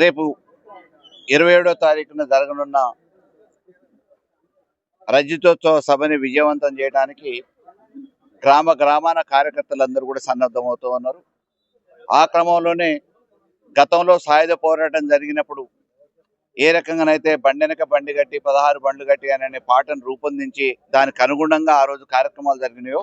రేపు ఇరవై ఏడో తారీఖున జరగనున్న రజతోత్సవ సభని విజయవంతం చేయడానికి గ్రామ గ్రామాన కార్యకర్తలందరూ కూడా సన్నద్ధమవుతూ ఉన్నారు. ఆ క్రమంలోనే గతంలో సాయుధ పోరాటం జరిగినప్పుడు ఏ రకంగానైతే బండెనక బండి కట్టి పదహారు బండ్లు కట్టి అనే పాటను రూపొందించి దానికి అనుగుణంగా ఆ రోజు కార్యక్రమాలు జరిగినాయో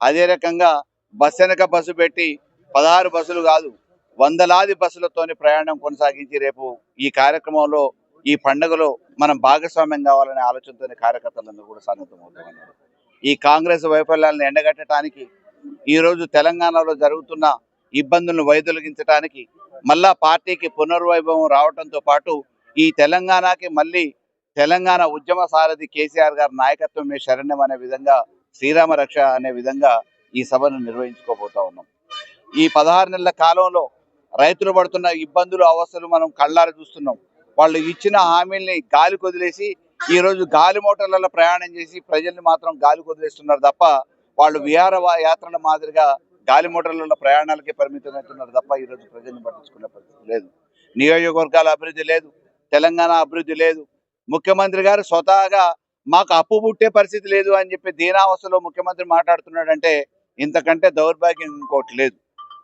అదే రకంగా బస్ వెనక బస్సు పెట్టి పదహారు బస్సులు కాదు వందలాది బస్సులతోని ప్రయాణం కొనసాగించి రేపు ఈ కార్యక్రమంలో ఈ పండుగలో మనం భాగస్వామ్యం కావాలనే ఆలోచనతోనే కార్యకర్తలందరూ కూడా సన్నద్ధమవుతామన్నారు ఈ కాంగ్రెస్ వైఫల్యాలను ఎండగట్టడానికి ఈ రోజు తెలంగాణలో జరుగుతున్న ఇబ్బందులను వైదొలగించడానికి మళ్ళా పార్టీకి పునర్వైభవం రావడంతో పాటు ఈ తెలంగాణకి మళ్ళీ తెలంగాణ ఉద్యమ సారథి కేసీఆర్ గారి నాయకత్వమే శరణ్యం అనే విధంగా శ్రీరామ రక్ష అనే విధంగా ఈ సభను నిర్వహించుకోబోతా ఉన్నాం. ఈ పదహారు నెలల కాలంలో రైతులు పడుతున్న ఇబ్బందులు అవస్థలు మనం కళ్ళారా చూస్తున్నాం. వాళ్ళు ఇచ్చిన హామీల్ని గాలి కొదిలేసి ఈ రోజు గాలి మోటార్లలో ప్రయాణం చేసి ప్రజల్ని మాత్రం గాలి కొదిలేస్తున్నారు తప్ప వాళ్ళు విహార యాత్రల మాదిరిగా గాలి మోటార్లలో ప్రయాణాలకే పరిమితమవుతున్నారు తప్ప ఈ రోజు ప్రజల్ని పట్టించుకునే పరిస్థితి లేదు. నియోజకవర్గాల అభివృద్ధి లేదు తెలంగాణ అభివృద్ధి లేదు. ముఖ్యమంత్రి గారు స్వతహాగా మాకు అప్పు పుట్టే పరిస్థితి లేదు అని చెప్పి దీనావస్థలో ముఖ్యమంత్రి మాట్లాడుతున్నాడంటే ఇంతకంటే దౌర్భాగ్యం ఇంకోటి లేదు.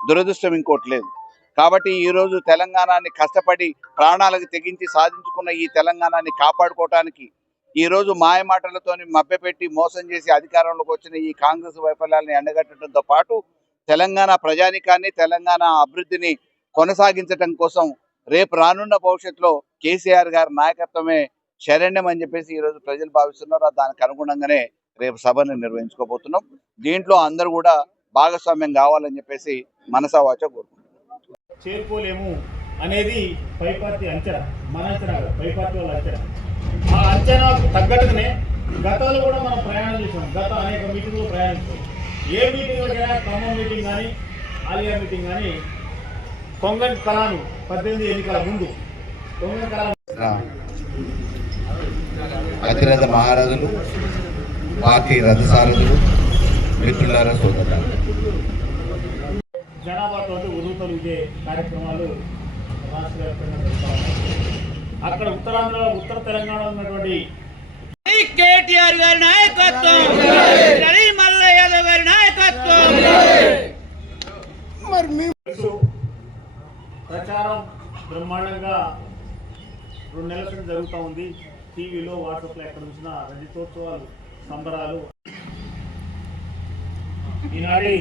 దురదృష్టం ఇంకోటి లేదు. కాబట్టి ఈ రోజు తెలంగాణని కష్టపడి ప్రాణాలకు తెగించి సాధించుకున్న ఈ తెలంగాణని కాపాడుకోవటానికి ఈ రోజు మాయ మాటలతోని మభ్యపెట్టి మోసం చేసి అధికారంలోకి వచ్చిన ఈ కాంగ్రెస్ వైఫల్యాలను ఎండగట్టడంతో పాటు తెలంగాణ ప్రజానికాన్ని తెలంగాణ అభివృద్ధిని కొనసాగించడం కోసం రేపు రానున్న భవిష్యత్తులో కేసీఆర్ గారి నాయకత్వమే శరణ్యం అని చెప్పేసి ఈ రోజు ప్రజలు భావిస్తున్నారు. దానికి అనుగుణంగానే రేపు సభను నిర్వహించుకోబోతున్నాం. దీంట్లో అందరూ కూడా భాగస్వామ్యం కావాలని చెప్పేసి మనసావాచ కోరుకుంటున్నాం. చేరుకోలేము అనేది పైపార్టీ అంచనా మన అంచనా పైపార్టీ వాళ్ళ అంచనా. ఆ అంచనాకు తగ్గట్టుగానే గతంలో కూడా మనం ప్రయాణం చేసాం గత అనేక మీటింగ్లు ప్రయాణించాం ఏ మీటింగ్లకైనా ఖమ్మం మీటింగ్ కానీ ఆలియా మీటింగ్ కానీ కొంగన్ కళాను పద్దెనిమిది ఎన్నికల ముందు కొంగన్ కళాను అతిరథ మహారాజులు పార్టీ రథసారథులు మిత్రులారా సోదరులారా. జనాభాతో ఉరుతలు ఇదే కార్యక్రమాలు రాష్ట్ర వ్యాప్తంగా. అక్కడ ఉత్తరాంధ్ర ఉత్తర తెలంగాణ ఉన్నటువంటి కేటీఆర్ గారి నాయకత్వం! రవి మల్ల యాదవ్ గారి నాయకత్వం! ప్రచారం బ్రహ్మాండంగా రెండు నెలల క్రితం జరుగుతూ ఉంది. టీవీలో వాట్సాప్లో ఎక్కడ చూసినా రజతోత్సవాలు సంబరాలు. ఈనాటి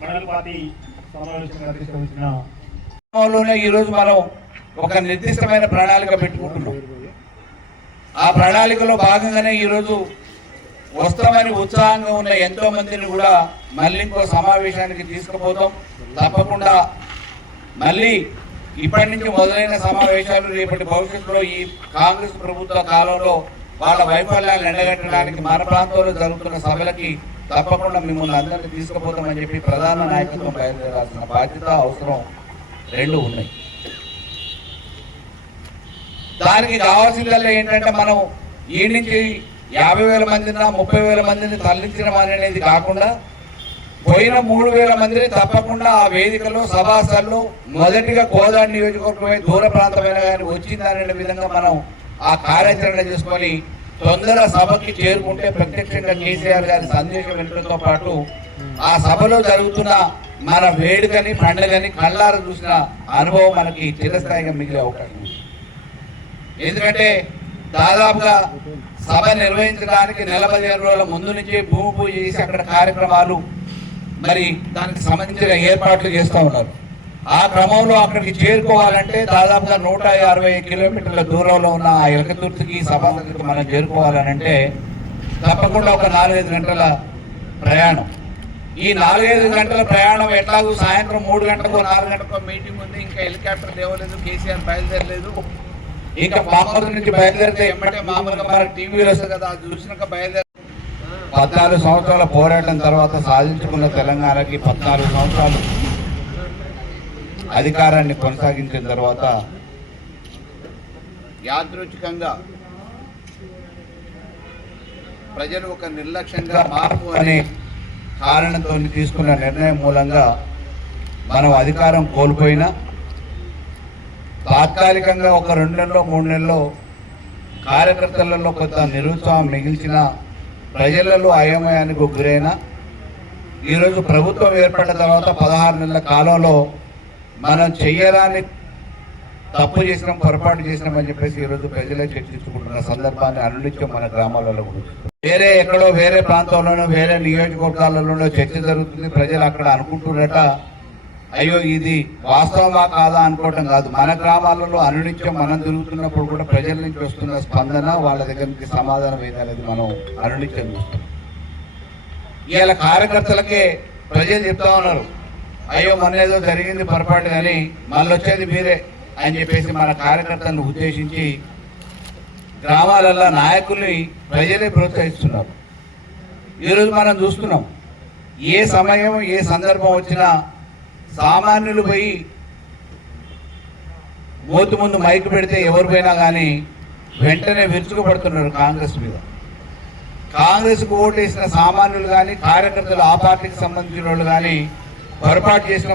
మండల పార్టీ సమావేశంగా ఈరోజు మనం ఒక నిర్దిష్టమైన ప్రణాళిక పెట్టుకుంటున్నాం. ఆ ప్రణాళికలో భాగంగానే ఈరోజు వస్తామని ఉత్సాహంగా ఉన్న ఎంతో మందిని కూడా మళ్ళీ ఇంకో సమావేశానికి తీసుకుపోతాం. తప్పకుండా మళ్ళీ ఇప్పటి నుంచి మొదలైన సమావేశాలు రేపటి భవిష్యత్తులో ఈ కాంగ్రెస్ ప్రభుత్వ కాలంలో వాళ్ళ వైఫల్యాలను ఎండగట్టడానికి మన ప్రాంతంలో జరుగుతున్న సభలకి తప్పకుండా మిమ్మల్ని అందరినీ తీసుకుపోతామని చెప్పి ప్రధాన నాయకత్వం బయలుదేరాల్సిన బాధ్యత అవసరం రెండు ఉన్నాయి. దానికి కావాల్సిందల్లా ఏంటంటే మనం ఈ నుంచి యాభై వేల మందిన ముప్పై వేల మందిని తరలించడం అనేది కాకుండా పోయిన మూడు వేల మందిని తప్పకుండా ఆ వేదికలో సభాసల్లో మొదటిగా గోదావరి నియోజకవర్గమే దూర ప్రాంతమైన కానీ వచ్చిందనే విధంగా మనం ఆ కార్యాచరణ చేసుకొని తొందర సభకి చేరుకుంటే ప్రత్యక్షంగా కేసీఆర్ గారి సందేశం వినడంతో పాటు ఆ సభలో జరుగుతున్న మన వేడుకని పండుగని కళ్ళారు చూసిన అనుభవం మనకి చిరస్థాయిగా మిగిలే అవకాశం ఎందుకంటే దాదాపుగా సభ నిర్వహించడానికి నెల పదిహేను రోజుల ముందు నుంచి భూమి పూజ చేసి అక్కడ కార్యక్రమాలు మరి దానికి సంబంధించిన ఏర్పాట్లు చేస్తూ ఉన్నారు. ఆ క్రమంలో అక్కడికి చేరుకోవాలంటే దాదాపుగా నూట అరవై కిలోమీటర్ల దూరంలో ఉన్న ఆ ఎలకతుర్తికి సభ మనం చేరుకోవాలనంటే తప్పకుండా ఒక నాలుగైదు గంటల ప్రయాణం. ఈ నాలుగైదు గంటల ప్రయాణం ఎట్లాగూ సాయంత్రం మూడు గంటలకు నాలుగు గంటలకు మీటింగ్ ఉంది. ఇంకా హెలికాప్టర్ లేవలేదు కేసీఆర్ బయలుదేరలేదు. ఇంకా మామూలు నుంచి బయలుదేరితే ఎమ్మటే మామూలుగా టీవీలో వస్తుంది కదా అది చూసినాక బయలుదేరి పద్నాలుగు సంవత్సరాల పోరాటం తర్వాత సాధించుకున్న తెలంగాణకి పద్నాలుగు సంవత్సరాలు. అధికారాన్ని కొనసాగించిన తర్వాత యాదృచ్ఛికంగా ప్రజలు ఒక నిర్లక్ష్యంగా మార్పు అనే కారణంతో తీసుకున్న నిర్ణయం మూలంగా మనం అధికారం కోల్పోయినా తాత్కాలికంగా ఒక రెండు నెలలో మూడు నెలల్లో కార్యకర్తలలో కొంత నిరుత్సాహం మిగిల్చిన ప్రజలలో అయోమయానికి గురైన ఈరోజు ప్రభుత్వం ఏర్పడిన తర్వాత పదహారు నెలల కాలంలో మనం చెయ్యరాని తప్పు చేసినాం పొరపాటు చేసినాం అని చెప్పేసి ఈరోజు ప్రజలే చర్చించుకుంటున్న సందర్భాన్ని అనునిత్యం మన గ్రామాలలో కూడా వేరే ఎక్కడో వేరే ప్రాంతంలోనో వేరే నియోజకవర్గాలలోనో చర్చ జరుగుతుంది. ప్రజలు అక్కడ అనుకుంటున్నట అయ్యో ఇది వాస్తవమా కాదా అనుకోవటం కాదు. మన గ్రామాలలో అనునిత్యం మనం తిరుగుతున్నప్పుడు కూడా ప్రజల నుంచి వస్తున్న స్పందన వాళ్ళ దగ్గరికి సమాధానం ఏదనేది మనం అనునిత్యం చూస్తాం ఇవాళ కార్యకర్తలకే ప్రజలు చెప్తా ఉన్నారు. అయ్యో మన జరిగింది పొరపాటు కానీ మళ్ళీ వచ్చేది మీరే అని చెప్పేసి మన కార్యకర్తలను ఉద్దేశించి గ్రామాలలో నాయకుల్ని ప్రజలే ప్రోత్సహిస్తున్నారు. ఈరోజు మనం చూస్తున్నాం ఏ సమయం ఏ సందర్భం వచ్చినా సామాన్యులు పోయి మోతు ముందు మైక్ పెడితే ఎవరు పోయినా కానీ వెంటనే విరుచుకుపడుతున్నారు కాంగ్రెస్ మీద. కాంగ్రెస్కు ఓటేసిన సామాన్యులు కానీ కార్యకర్తలు ఆ పార్టీకి సంబంధించిన వాళ్ళు కానీ పొరపాటు చేసిన